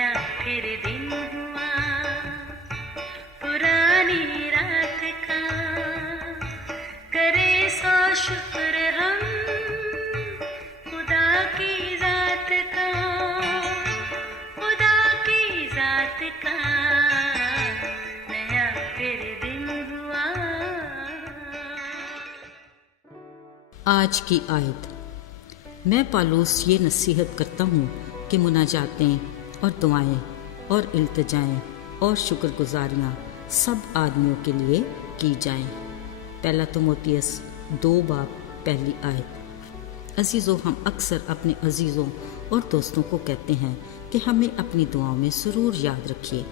नया फिर दिन हुआ पुरानी रात का, करे सौ शुक्र हम खुदा की जात का, खुदा की जात का नया फिर दिन हुआ। आज की आयत। मैं पालूस ये नसीहत करता हूँ कि मुनाजातें और दुआएं और इल्तिजाएं और शुक्रगुजारियाँ सब आदमियों के लिए की जाएं। पहला तिमोथियस 2:1 आयत। अजीज़ों, हम अक्सर अपने अजीज़ों और दोस्तों को कहते हैं कि हमें अपनी दुआओं में ज़रूर याद रखिए।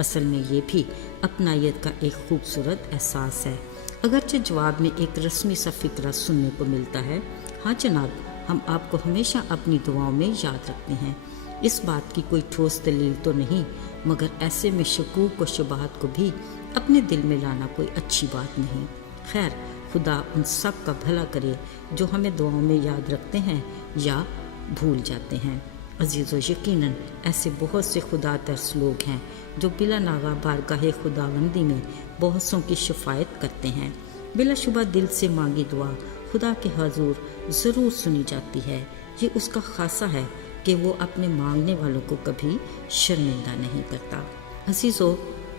असल में ये भी अपनायत का एक खूबसूरत एहसास है, अगरचे जवाब में एक रस्मी सा फ़िक्रा सुनने को मिलता है। हाँ जनाब, हम आपको हमेशा अपनी दुआओं में याद रखते हैं। इस बात की कोई ठोस दलील तो नहीं, मगर ऐसे में शकूक और शुबहात को भी अपने दिल में लाना कोई अच्छी बात नहीं। खैर, खुदा उन सब का भला करे जो हमें दुआओं में याद रखते हैं या भूल जाते हैं। अजीज़ों, यकीनन ऐसे बहुत से खुदा तरस लोग हैं जो बिला नागा बारगाह खुदावंदी में बहुतों की शफायत करते हैं। बिलाशुबा दिल से मांगी दुआ खुदा के हजूर ज़रूर सुनी जाती है। ये उसका खासा है कि वो अपने मांगने वालों को कभी शर्मिंदा नहीं करता। अजीज़ों,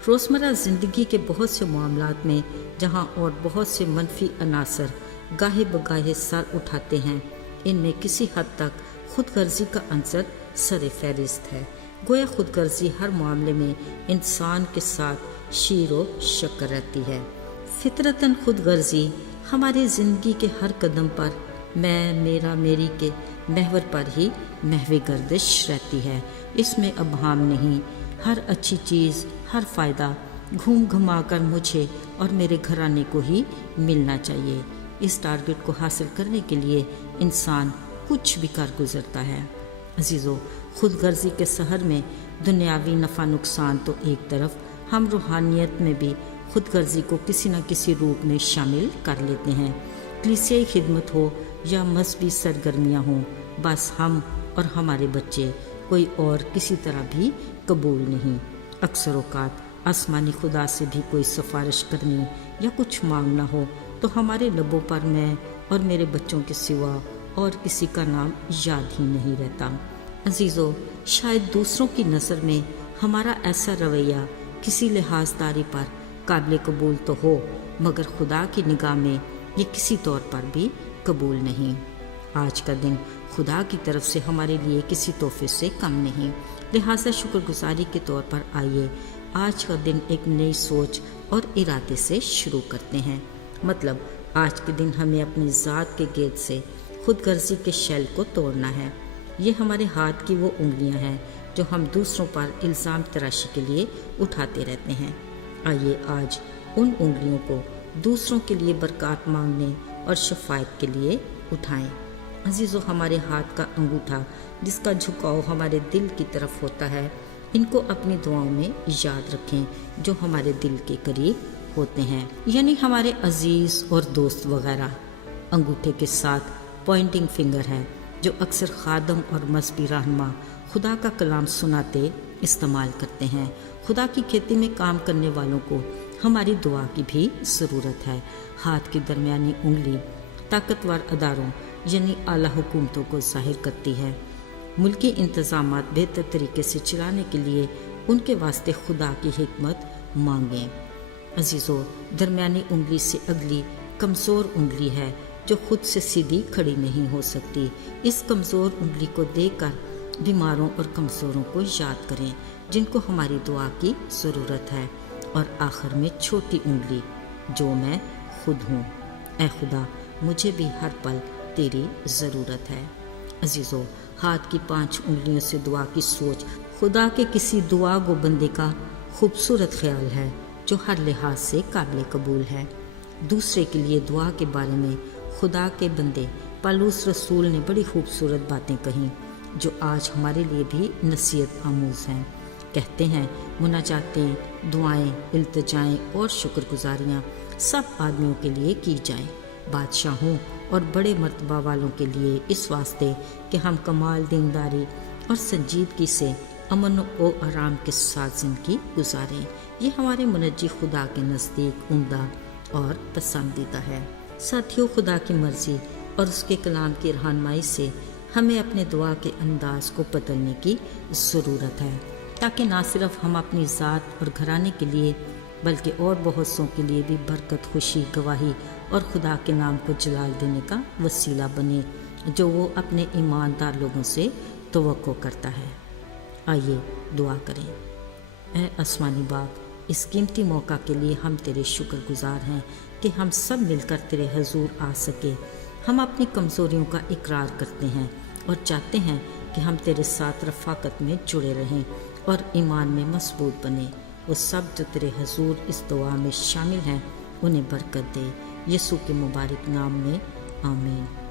रोज़मर्रा ज़िंदगी के बहुत से मामलात में जहाँ और बहुत से मनफी अनासर गाहे बगाहे सर उठाते हैं, इनमें किसी हद तक खुदगर्जी का अंसर सर फहरिस्त है। गोया खुदगर्जी हर मामले में इंसान के साथ शीरो शक्कर रहती है। फितरतन खुदगर्जी हमारी ज़िंदगी के हर कदम पर मैं मेरा मेरी के महवर पर ही महवे गर्दिश रहती है। इसमें अबहाम नहीं। हर अच्छी चीज़, हर फ़ायदा घूम घुमा कर मुझे और मेरे घराने को ही मिलना चाहिए। इस टारगेट को हासिल करने के लिए इंसान कुछ भी कर गुजरता है। अजीज़ों, खुदगर्जी के सहर में दुनियावी नफ़ा नुकसान तो एक तरफ, हम रूहानियत में भी खुदगर्जी को किसी न किसी रूप में शामिल कर लेते हैं। कलीसियाई खिदमत हो या मजहबी सरगर्मियाँ हों, बस हम और हमारे बच्चे कोई और किसी तरह भी कबूल नहीं। अक्सर औक़ात आसमानी खुदा से भी कोई सिफारिश करनी या कुछ मांगना हो तो हमारे लबों पर मैं और मेरे बच्चों के सिवा और किसी का नाम याद ही नहीं रहता। अजीज़ों, शायद दूसरों की नज़र में हमारा ऐसा रवैया किसी लिहाजदारी पर काबिल कबूल तो हो, मगर खुदा की निगाह में ये किसी तौर पर भी कबूल नहीं। आज का दिन खुदा की तरफ से हमारे लिए किसी तोहफे से कम नहीं। लिहाजा शुक्रगुजारी के तौर पर आइए आज का दिन एक नई सोच और इरादे से शुरू करते हैं। मतलब आज के दिन हमें अपनी ज़ात के गेट से खुदगर्जी के शैल को तोड़ना है। ये हमारे हाथ की वो उंगलियां हैं जो हम दूसरों पर इल्ज़ाम तराशी के लिए उठाते रहते हैं। आइए आज उन उंगलियों को दूसरों के लिए बरकत मांगने और शफायत के लिए उठाएं। अजीज़ों, हमारे हाथ का अंगूठा जिसका झुकाव हमारे दिल की तरफ होता है, इनको अपनी दुआओं में याद रखें जो हमारे दिल के करीब होते हैं, यानी हमारे अजीज़ और दोस्त वगैरह। अंगूठे के साथ पॉइंटिंग फिंगर है जो अक्सर खादम और मजहबी रहनुमा खुदा का कलाम सुनाते इस्तेमाल करते हैं। खुदा की खेती में काम करने वालों को हमारी दुआ की भी ज़रूरत है। हाथ की दरमियानी उंगली ताकतवर अदारों यानी आला हुकूमतों को जाहिर करती है। मुल्की इंतज़ामात बेहतर तरीके से चलाने के लिए उनके वास्ते खुदा की हिकमत मांगें। अजीज़ों, दरमियानी उंगली से अगली कमज़ोर उंगली है जो खुद से सीधी खड़ी नहीं हो सकती। इस कमज़ोर उंगली को देखकर बीमारों और कमज़ोरों को याद करें जिनको हमारी दुआ की ज़रूरत है। और आखिर में छोटी उंगली जो मैं खुद हूँ। ऐ खुदा, मुझे भी हर पल तेरी ज़रूरत है। अजीज़ों, हाथ की 5 उंगलियों से दुआ की सोच खुदा के किसी दुआ गो बंदे का खूबसूरत ख्याल है जो हर लिहाज से काबिल कबूल है। दूसरे के लिए दुआ के बारे में खुदा के बंदे पालूस रसूल ने बड़ी खूबसूरत बातें कहीं जो आज हमारे लिए भी नसीहत आमूज़ हैं। कहते हैं, मुनाजातें, दुआएं, इल्तिजाएं और शुक्रगुजारियाँ सब आदमियों के लिए की जाएं, बादशाहों और बड़े मर्तबा वालों के लिए, इस वास्ते कि हम कमाल दीनदारी और संजीदगी से امن و آرام کے ساتھ زندگی گزاریں۔ یہ ہمارے منجی خدا کے نزدیک عمدہ اور پسندیدہ ہے۔ ساتھیوں، خدا کی مرضی اور اس کے کلام کی رہنمائی سے ہمیں اپنے دعا کے انداز کو بدلنے کی ضرورت ہے، تاکہ نہ صرف ہم اپنی ذات اور گھرانے کے لیے بلکہ اور بہت سوں کے لیے بھی برکت، خوشی، گواہی اور خدا کے نام کو جلال دینے کا وسیلہ بنے، جو وہ اپنے ایماندار لوگوں سے توقع کرتا ہے۔ آئیے دعا کریں۔ اے آسمانی باپ، اس قیمتی موقع کے لیے ہم تیرے شکر گزار ہیں کہ ہم سب مل کر تیرے حضور آ سکے۔ ہم اپنی کمزوریوں کا اقرار کرتے ہیں اور چاہتے ہیں کہ ہم تیرے ساتھ رفاقت میں جڑے رہیں اور ایمان میں مضبوط بنیں۔ وہ سب جو تیرے حضور اس دعا میں شامل ہیں، انہیں برکت دے، یسوع کے مبارک نام میں، آمین۔